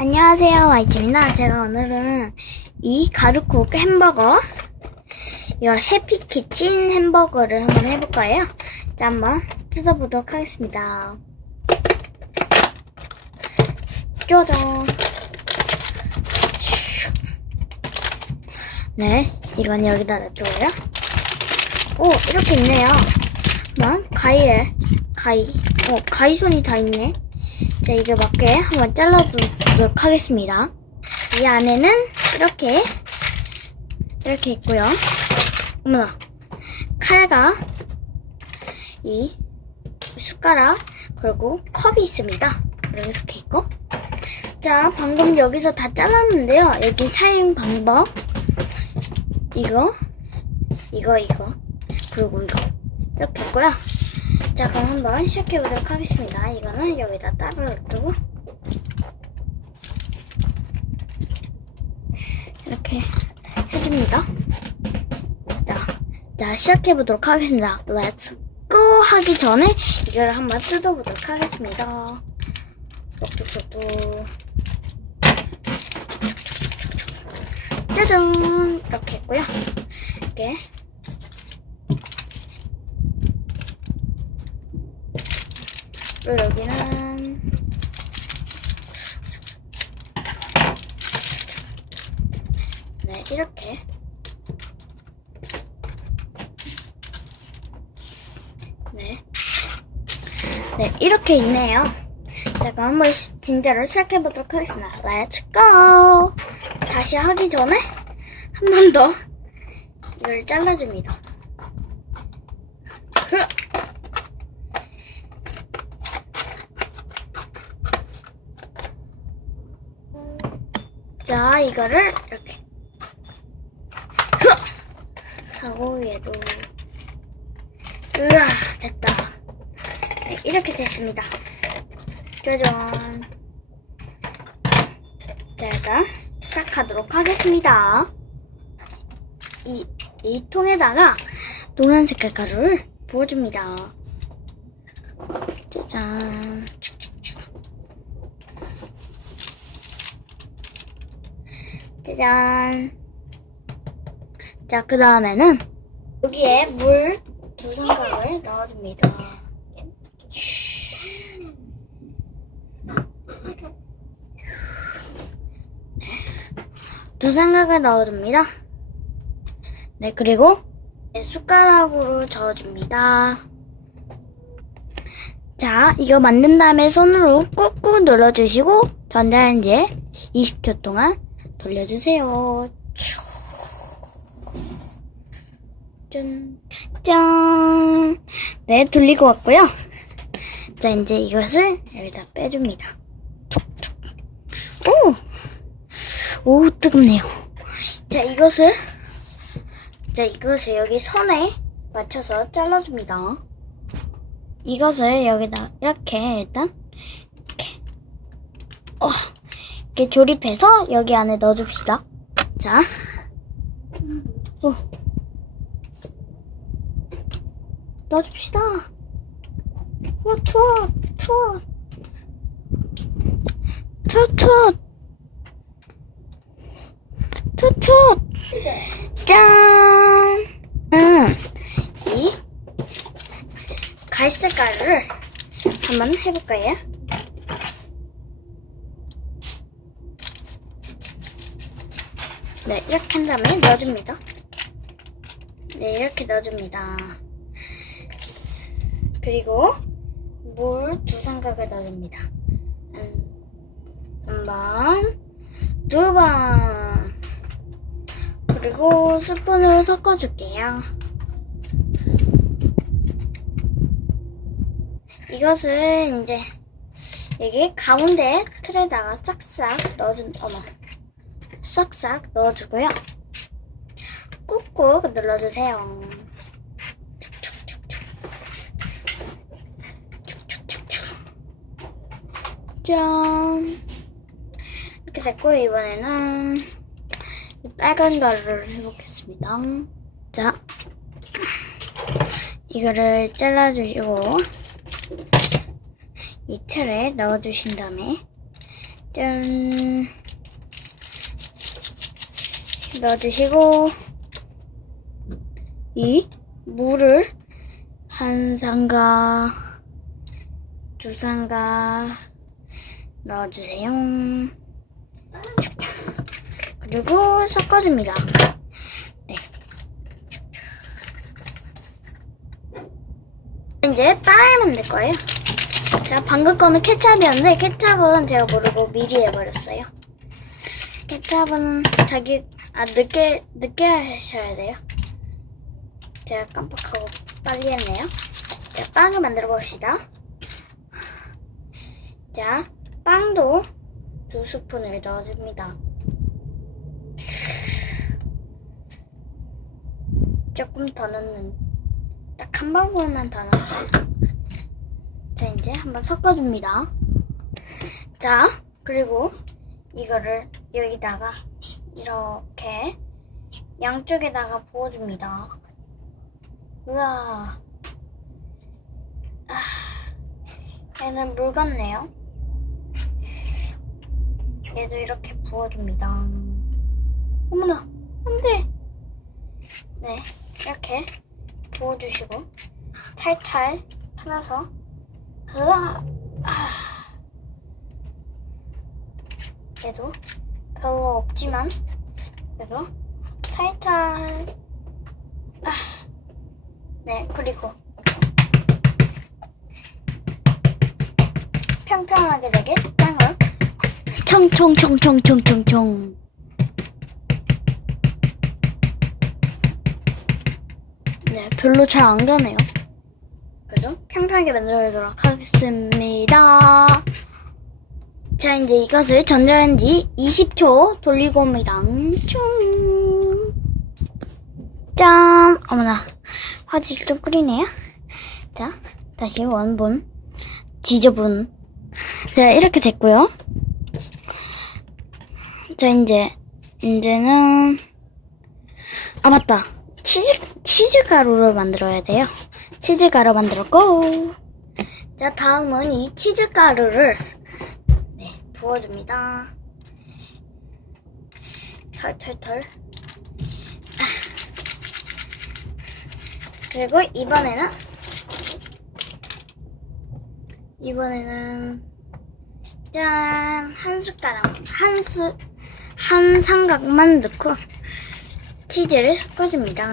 안녕하세요, 와이즈입니다. 제가 오늘은 이 가루쿡 햄버거, 이 해피키친 햄버거를 한번 해볼 거예요. 자, 한번 뜯어보도록 하겠습니다. 짜잔. 네, 이건 여기다 놔두고요. 오, 이렇게 있네요. 한번 가위 손이 다 있네. 자, 이게 맞게 한번 잘라보도록 하겠습니다. 이 안에는 이렇게 있고요. 어머나, 칼과 이 숟가락 그리고 컵이 있습니다. 이렇게 있고, 자, 방금 여기서 다 잘랐는데요. 여기 사용 방법 이거 그리고 이거 이렇게 있고요. 자, 그럼 한번 시작해보도록 하겠습니다. 이거는 여기다 따로 놔두고 이렇게 해줍니다. 자, 시작해보도록 하겠습니다. Let's go! 하기 전에 이걸 한번 뜯어보도록 하겠습니다. 쏙쏙쏙. 짜잔! 이렇게 했고요. 이렇게. 그리고 여기는 네, 이렇게 네, 이렇게 있네요. 자, 그럼 한번 진짜로 시작해보도록 하겠습니다. Let's go! 다시 하기 전에 한 번 더 이걸 잘라줍니다. 자, 이거를 이렇게 하고 얘도 으아, 됐다. 네, 이렇게 됐습니다. 짜잔. 자, 일단 시작하도록 하겠습니다. 이 통에다가 노란 색깔 가루를 부어줍니다. 짜잔. 짜잔. 자, 그 다음에는 여기에 물 2숟가락을 넣어줍니다. 두 생각을 넣어줍니다. 네, 그리고 숟가락으로 저어줍니다. 자, 이거 만든 다음에 손으로 꾹꾹 눌러주시고 전자레인지에 20초 동안 돌려주세요. 짠. 네, 돌리고 왔고요. 자, 이제 이것을 여기다 빼줍니다. 툭툭. 오, 뜨겁네요. 자, 이것을 여기 선에 맞춰서 잘라줍니다. 이것을 여기다 이렇게 일단 이렇게 조립해서 여기 안에 넣어줍시다. 자, 넣어줍시다. 투투. 짠! 이 갈색 가루를 한번 해볼까요? 네, 이렇게 한 다음에 넣어줍니다. 네, 이렇게 넣어줍니다. 그리고 물 2숟가락을 넣어줍니다. 한 번, 2번. 그리고 스푼으로 섞어줄게요. 이것을 이제 여기 가운데 틀에다가 싹싹 넣어주고요. 꾹꾹 눌러주세요. 짠. 이렇게 됐고, 이번에는 빨간 가루를 해보겠습니다. 자, 이거를 잘라주시고 이 틀에 넣어주신 다음에 짠, 넣어주시고 이 물을 한 상가, 두 상가 넣어주세요. 그리고 섞어줍니다. 네. 이제 빵을 만들 거예요. 자, 방금 거는 케찹이었는데 케찹은 제가 모르고 미리 해버렸어요. 케찹은 늦게 하셔야 돼요. 제가 깜빡하고 빨리 했네요. 자, 빵을 만들어 봅시다. 자, 빵도 2스푼을 넣어줍니다. 조금 더 넣는, 딱 한 방울만 더 넣었어요. 자, 이제 한번 섞어줍니다. 자, 그리고 이거를 여기다가 이렇게 양쪽에다가 부어줍니다. 우와. 얘는 물 같네요. 얘도 이렇게 부어줍니다. 어머나, 안 돼! 네, 이렇게 부어주시고, 탈탈 털어서, 얘도 별로 없지만, 그래도 탈탈, 네, 그리고 평평하게 되게 땅을 청청청청청청청. 네, 별로 잘 안 가네요. 그래도 평평하게 만들도록 하겠습니다. 자, 이제 이것을 전자레인지 20초 돌리고 옵니다. 짠! 어머나, 화질 좀 끓이네요. 자, 다시 원본 지저분. 자, 이렇게 됐고요. 자, 이제는 맞다. 치즈 가루를 만들어야 돼요. 치즈 가루 만들었고. 자, 다음은 이 치즈 가루를 부어줍니다. 털털털. 그리고 이번에는 짠! 한 숟가락, 한 삼각만 넣고 치즈를 섞어줍니다.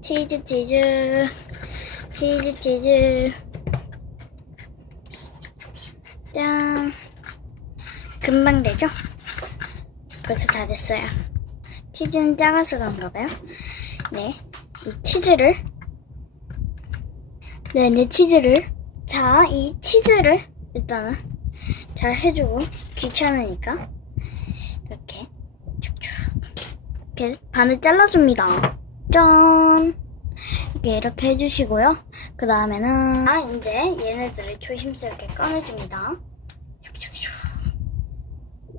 치즈. 짠! 금방 되죠? 벌써 다 됐어요. 치즈는 작아서 그런가 봐요. 네, 이 치즈를 자, 이 치즈를 일단은 잘 해주고 귀찮으니까 이렇게 쭉쭉 이렇게 반을 잘라줍니다. 짠! 이렇게 해주시고요. 그 다음에는 이제 얘네들을 조심스럽게 꺼내줍니다. 쭉쭉쭉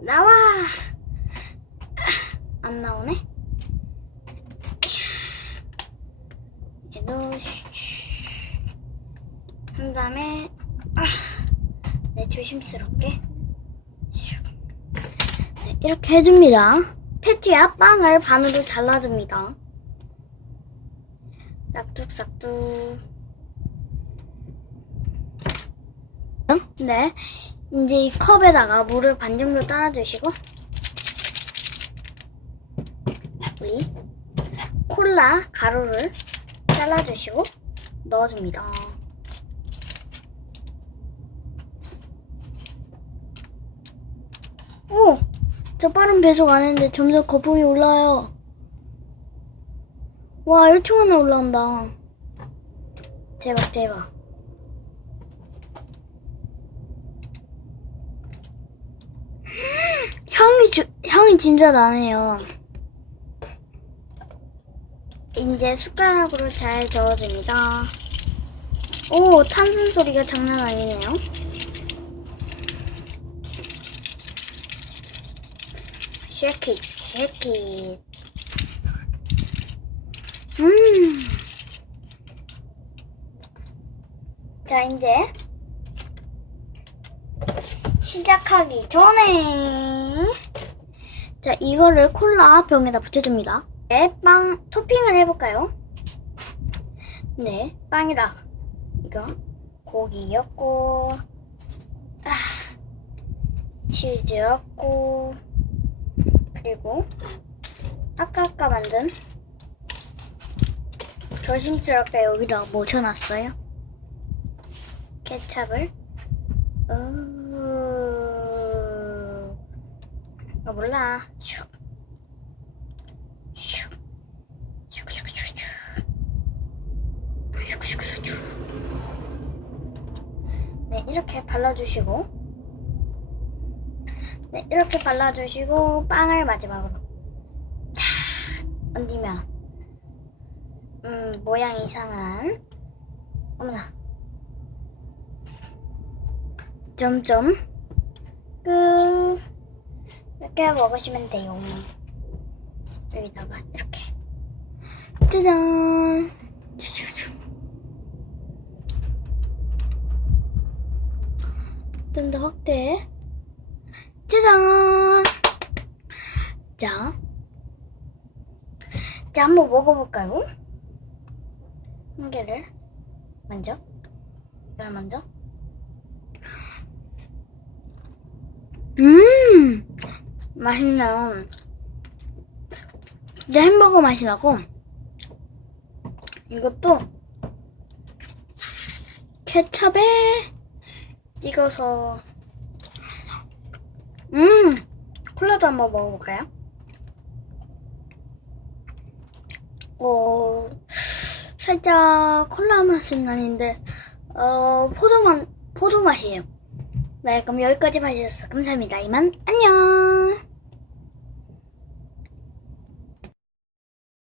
나와! 안 나오네? 얘도 한 다음에 네, 조심스럽게 네, 이렇게 해줍니다. 패티와 빵을 반으로 잘라줍니다. 싹둑싹둑. 네, 이제 이 컵에다가 물을 반 정도 따라주시고 우리 콜라 가루를 잘라주시고 넣어줍니다. 오! 저 빠른 배속 안 했는데 점점 거품이 올라요. 와, 1초 만에 올라온다. 대박. 향이 진짜 나네요. 이제 숟가락으로 잘 저어줍니다. 오, 탄산 소리가 장난 아니네요. 쉐킷. 자, 이제 시작하기 전에 자, 이거를 콜라 병에다 붙여줍니다. 네, 빵 토핑을 해볼까요? 네, 빵이다. 이거 고기였고, 치즈였고, 그리고 아까 만든 조심스럽게 여기다 묻혀놨어요. 케찹을 몰라. 슉. 슉. 슉슉슉슉. 슉슉슉슉. 네, 이렇게 발라주시고, 네, 이렇게 발라주시고 빵을 마지막으로 탁 얹으면 모양 이상한, 어머나, 점점 끝. 이렇게 먹으시면 돼요. 여기다가 이렇게 짜잔. 좀 더 확대. 짜잔. 자, 한번 먹어볼까요? 한 개를 먼저, 이걸 먼저. 맛있네요. 진짜 햄버거 맛이 나고, 이것도 케첩에 찍어서, 콜라도 한번 먹어볼까요? 살짝 콜라 맛은 아닌데, 포도 맛이에요. 네, 그럼 여기까지 봐주셔서 감사합니다. 이만 안녕.